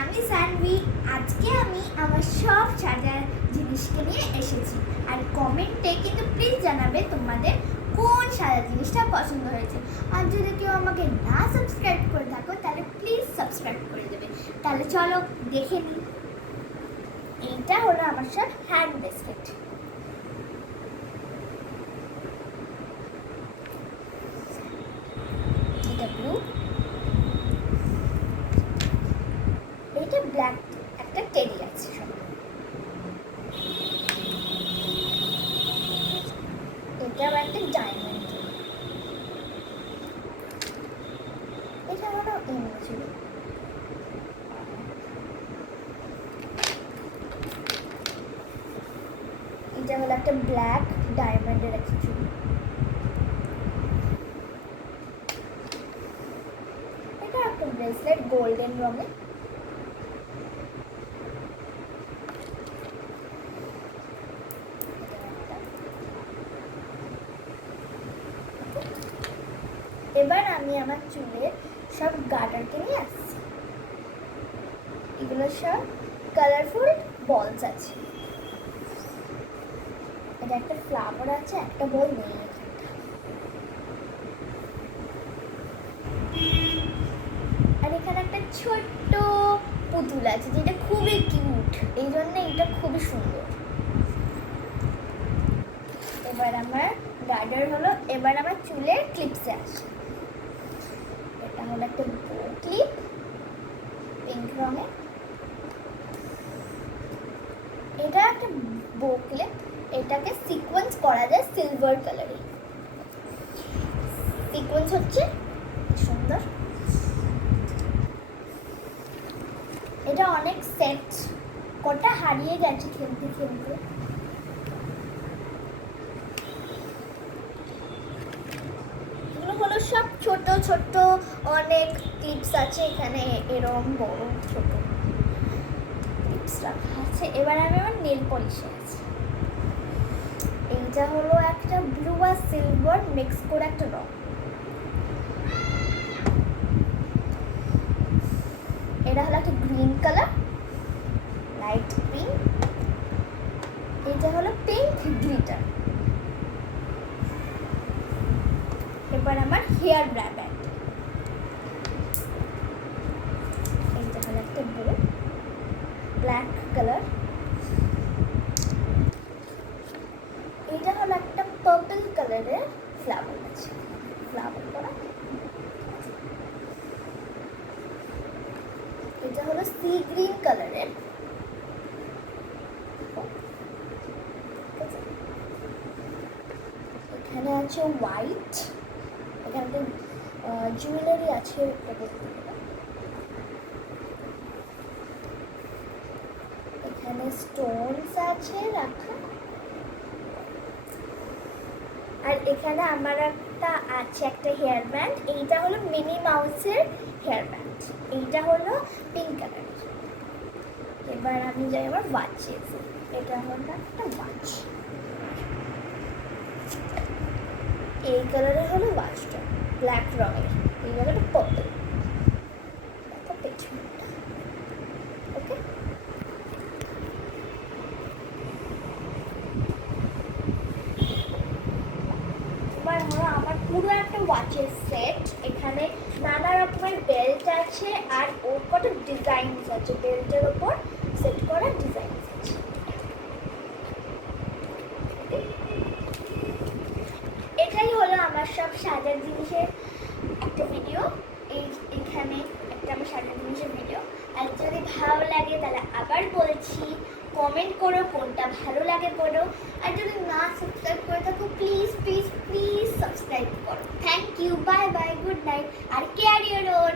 আমি সানভি। আজকে আমি আমার সব সাজার জিনিসকে নিয়ে এসেছি। আর কমেন্টে কিন্তু প্লিজ জানাবে তোমাদের কোন সাজার জিনিসটা পছন্দ হয়েছে। আর যদি কেউ আমাকে না সাবস্ক্রাইব করে থাকো তাহলে প্লিজ সাবস্ক্রাইব করে দেবে। তাহলে চলো দেখে নিই। এইটা হলো আমার সব হ্যান্ড ব্রেসলেট। এটা ব্লু, এটা ব্ল্যাক, একটা টেডি আছে সব। এটাও একটা ডায়মন্ড। এটা হলো এমনি ছিল। এটা হলো একটা ব্ল্যাক ডায়মন্ডের একটা চুড়ি। এটা একটা ব্রেসলেট গোল্ডেন রঙের। এবার আমি আমার চুলের সব গার্ডারকে নিয়ে আসছি। এগুলো সব কালারফুল বলস আছে। এটা একটা ফ্লাওয়ার আছে, একটা বল নেই এখানটা। আর এখানে একটা ছোট্ট পুতুল আছে যেটা খুবই কিউট, এই জন্য এটা খুবই সুন্দর। এবার আমার গার্ডার হলো, এবার আমার চুলের ক্লিপসে আসে। এটা হলো একটা বো ক্লিপ পিঙ্ক রঙের। এটা একটা বো ক্লিপ, এটাকে সিকোয়েন্স করা যায় সিলভার কালারে। সিকোয়েন্স হচ্ছে সুন্দর। এটা অনেক সেট, কটা হারিয়ে গেছে খেলতে খেলতে। এগুলো হলো সব ছোট ছোট অনেক টিপস আছে এখানে, এরকম বড় ছোট টিপস রাখা আছে। এবার আমি আমার নেল পলিশে আছি। এইটা হলো একটা ব্লু আর সিলভার মিক্স করে একটা রং। এটা হলো একটা গ্রিন কালার, লাইট গ্রিন। এটা হলো পিঙ্ক গ্লিটার। এবার আমার হেয়ার ব্যান্ড। এইটা হলো একটা ব্লু ব্ল্যাক কালার। এটা হলো একটা পার্পল কালারের ফ্লাওয়ার আছে, ফ্লাওয়ার করা। এটা হলো সি গ্রিন কালারের। এখানে আছে হোয়াইট, এখানে জুয়েলারি আছে। এখানে স্টোনস আছে রাখা। আর এখানে আমার একটা আছে একটা হেয়ার ব্যান্ড। এইটা হলো মিনি মাউসের হেয়ার ব্যান্ড। এইটা হলো পিঙ্ক কালারের। এবার আমি যাই আমার ওয়াচে। এটা হলো একটা ওয়াচ। এই কালারের হলো ওয়াচটা, ব্ল্যাক রঙের। এই হলো একটা পার্পল। ওকে, এবার হলো আমার পুরো একটা ওয়াচের সেট। এখানে নানা রকমের বেল্ট আছে আর ওর কটা ডিজাইনস আছে, বেল্টের ওপর সেট করা ডিজাইনস আছে। এটাই হলো আমার সব সাজার জিনিসের একটা ভিডিও। এখানে একটা আমার সাজার জিনিসের ভিডিও। আর যদি ভালো লাগে তাহলে আবার বলছি কমেন্ট করো কোনটা ভালো লাগে করো। আর যদি না সাবস্ক্রাইব করে থাকো প্লিজ প্লিজ প্লিজ সাবস্ক্রাইব করো। Thank you, bye bye, good night, আর কেয়ার ইওর ওন।